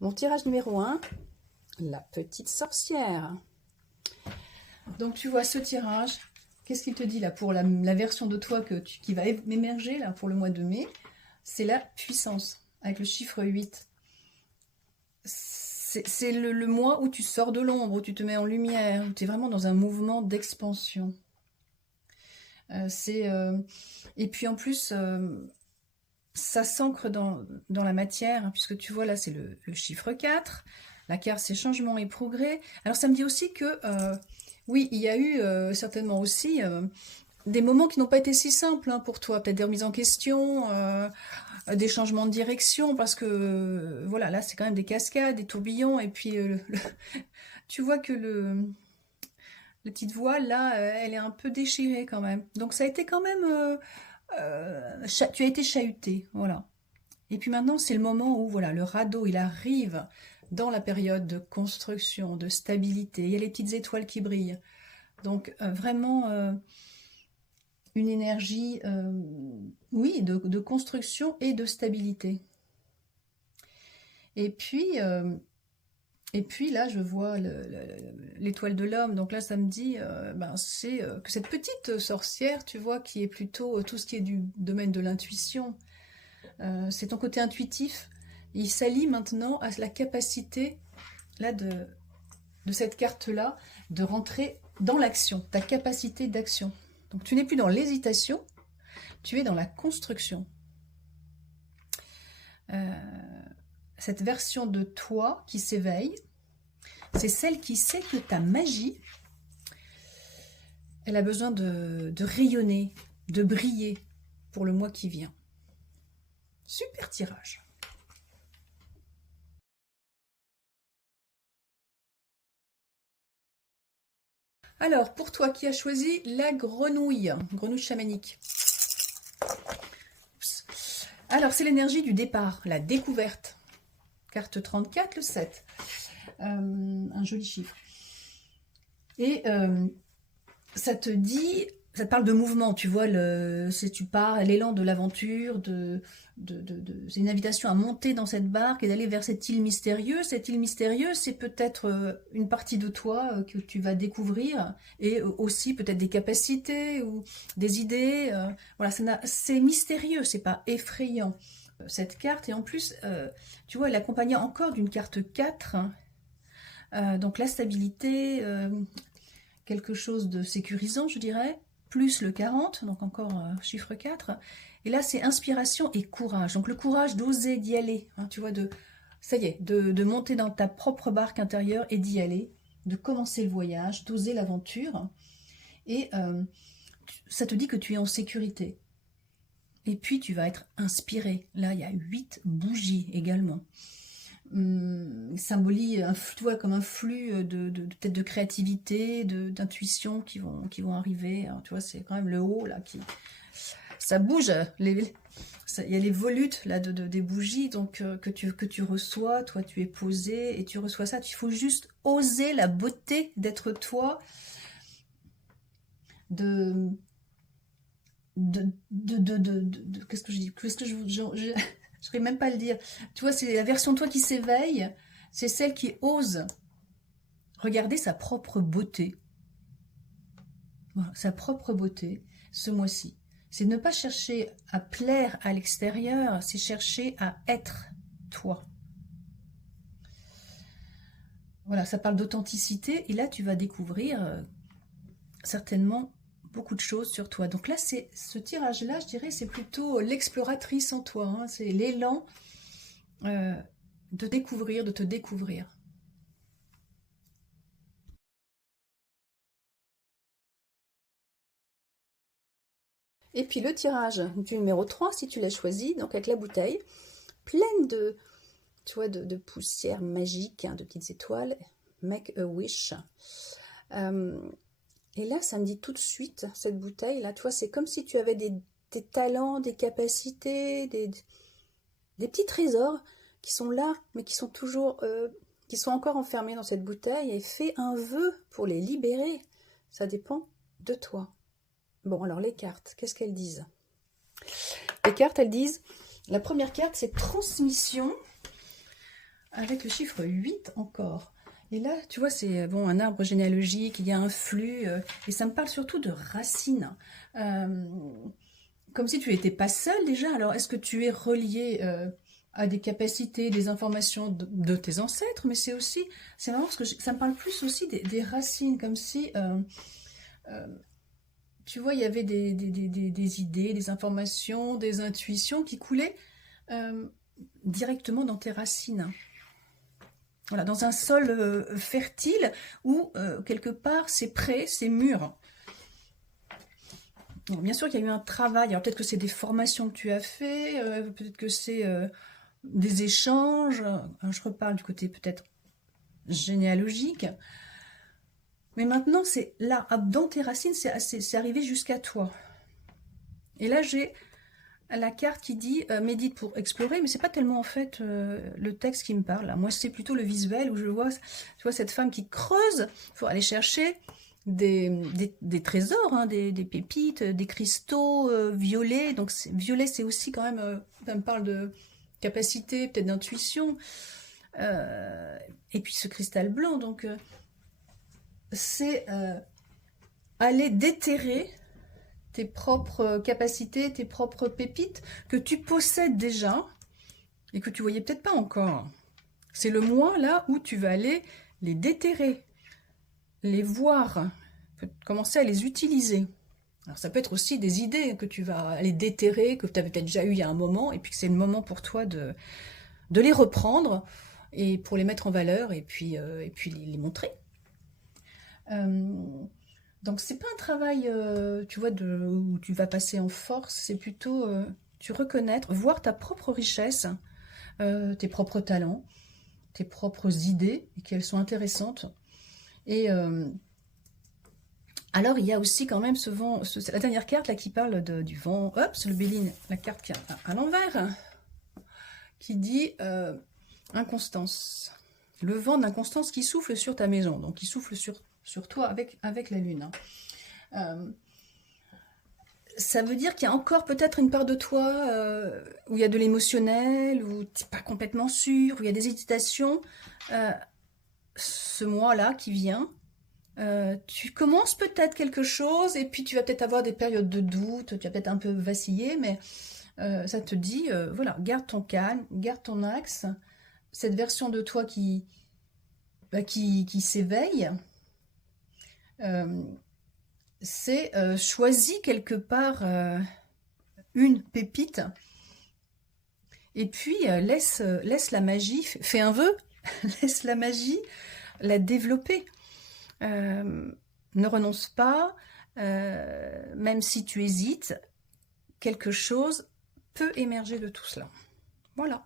Mon tirage numéro 1, la petite sorcière. Donc tu vois ce tirage, qu'est-ce qu'il te dit là pour la version de toi qui va émerger là pour le mois de mai? C'est la puissance, avec le chiffre 8. C'est le mois où tu sors de l'ombre, où tu te mets en lumière, où tu es vraiment dans un mouvement d'expansion. Et puis en plus, ça s'ancre dans la matière, hein, puisque tu vois là c'est le chiffre 4, la carte c'est changement et progrès. Alors ça me dit aussi que, oui, il y a eu certainement aussi des moments qui n'ont pas été si simples hein, pour toi, peut-être des remises en question, des changements de direction, parce que voilà, là c'est quand même des cascades, des tourbillons, et puis tu vois que la petite voile là, elle est un peu déchirée quand même. Donc ça a été quand même... tu as été chahuté, voilà. Et puis maintenant, c'est le moment où voilà, le radeau, il arrive dans la période de construction, de stabilité. Il y a les petites étoiles qui brillent. Donc vraiment une énergie, oui, de construction et de stabilité. Et puis là, je vois l'étoile de l'homme. Donc là, ça me dit, c'est que cette petite sorcière, tu vois, qui est plutôt tout ce qui est du domaine de l'intuition, c'est ton côté intuitif. Il s'allie maintenant à la capacité là de cette carte-là de rentrer dans l'action, ta capacité d'action. Donc tu n'es plus dans l'hésitation, tu es dans la construction. Cette version de toi qui s'éveille, c'est celle qui sait que ta magie, elle a besoin de rayonner, de briller pour le mois qui vient. Super tirage. Alors, pour toi qui as choisi la grenouille chamanique. Alors, c'est l'énergie du départ, la découverte. Carte 34, le 7. Un joli chiffre. Et ça te dit, ça te parle de mouvement, tu vois, tu pars, l'élan de l'aventure, c'est une invitation à monter dans cette barque et d'aller vers cette île mystérieuse. Cette île mystérieuse, c'est peut-être une partie de toi que tu vas découvrir, et aussi peut-être des capacités ou des idées. Voilà, c'est mystérieux, c'est pas effrayant. Cette carte, et en plus, tu vois, elle est accompagnée encore d'une carte 4, hein. Donc la stabilité, quelque chose de sécurisant, je dirais, plus le 40, donc encore chiffre 4. Et là, c'est inspiration et courage. Donc le courage d'oser, d'y aller, hein, tu vois, ça y est, de monter dans ta propre barque intérieure et d'y aller, de commencer le voyage, d'oser l'aventure. Et ça te dit que tu es en sécurité. Et puis, tu vas être inspiré. Là, il y a 8 bougies également. Symbolise, tu vois, comme un flux peut-être de créativité, d'intuition qui vont arriver. Alors, tu vois, c'est quand même le haut, là, ça bouge. Il y a les volutes, là, des bougies, donc que tu reçois. Toi, tu es posé et tu reçois ça. Il faut juste oser la beauté d'être toi, qu'est-ce que je dis, je n'arrive même pas à le dire. Tu vois, c'est la version de toi qui s'éveille, c'est celle qui ose regarder sa propre beauté. Voilà, sa propre beauté, ce mois-ci. C'est ne pas chercher à plaire à l'extérieur, c'est chercher à être toi. Voilà, ça parle d'authenticité, et là tu vas découvrir certainement beaucoup de choses sur toi. Donc là, ce tirage-là, je dirais, c'est plutôt l'exploratrice en toi. Hein, c'est l'élan de découvrir, de te découvrir. Et puis le tirage du numéro 3, si tu l'as choisi, donc avec la bouteille, pleine de, tu vois, de poussière magique, hein, de petites étoiles, make a wish. Et là, ça me dit tout de suite, cette bouteille-là, tu vois, c'est comme si tu avais des talents, des capacités, des petits trésors qui sont là, mais qui sont toujours, qui sont encore enfermés dans cette bouteille, et fais un vœu pour les libérer. Ça dépend de toi. Bon, alors les cartes, qu'est-ce qu'elles disent? Les cartes, elles disent, la première carte, c'est transmission. avec le chiffre 8 encore. Et là, tu vois, c'est bon, un arbre généalogique, il y a un flux, et ça me parle surtout de racines. Comme si tu n'étais pas seule déjà. Alors, est-ce que tu es relié à des capacités, des informations de tes ancêtres? Mais c'est aussi, c'est marrant parce que ça me parle plus aussi des racines, comme si, tu vois, il y avait des idées, des informations, des intuitions qui coulaient directement dans tes racines. Voilà, dans un sol fertile où, quelque part, c'est prêt, c'est mûr. Alors, bien sûr qu'il y a eu un travail. Alors, peut-être que c'est des formations que tu as fait, peut-être que c'est des échanges. Alors, je reparle du côté peut-être généalogique. Mais maintenant, c'est là, dans tes racines, c'est arrivé jusqu'à toi. Et là, j'ai la carte qui dit médite pour explorer, mais c'est pas tellement en fait le texte qui me parle. Là. Moi, c'est plutôt le visuel où je vois, tu vois cette femme qui creuse pour aller chercher des trésors, hein, des pépites, des cristaux violets. Donc violet, c'est aussi quand même, ça me parle de capacité, peut-être d'intuition. Et puis ce cristal blanc, donc c'est aller déterrer tes propres capacités, tes propres pépites que tu possèdes déjà et que tu voyais peut-être pas encore. C'est le mois là où tu vas aller les déterrer, les voir, commencer à les utiliser. Alors ça peut être aussi des idées que tu vas aller déterrer, que tu avais peut-être déjà eu il y a un moment, et puis que c'est le moment pour toi de les reprendre et pour les mettre en valeur et puis les montrer. Donc c'est pas un travail, tu vois, où tu vas passer en force, c'est plutôt tu reconnaître, voir ta propre richesse, tes propres talents, tes propres idées, et qu'elles sont intéressantes. Et alors il y a aussi quand même ce vent, c'est la dernière carte là qui parle du vent, hop, c'est le Béline, la carte qui est à l'envers, qui dit inconstance. Le vent d'inconstance qui souffle sur ta maison, donc qui souffle sur toi avec la lune. Ça veut dire qu'il y a encore peut-être une part de toi où il y a de l'émotionnel, où tu n'es pas complètement sûr, où il y a des hésitations. Ce mois-là qui vient, tu commences peut-être quelque chose et puis tu vas peut-être avoir des périodes de doute, tu vas peut-être un peu vaciller, mais ça te dit, voilà, garde ton calme, garde ton axe, cette version de toi qui s'éveille. C'est choisis quelque part une pépite et puis laisse la magie, fais un vœu, laisse la magie la développer. Ne renonce pas, même si tu hésites, quelque chose peut émerger de tout cela. Voilà.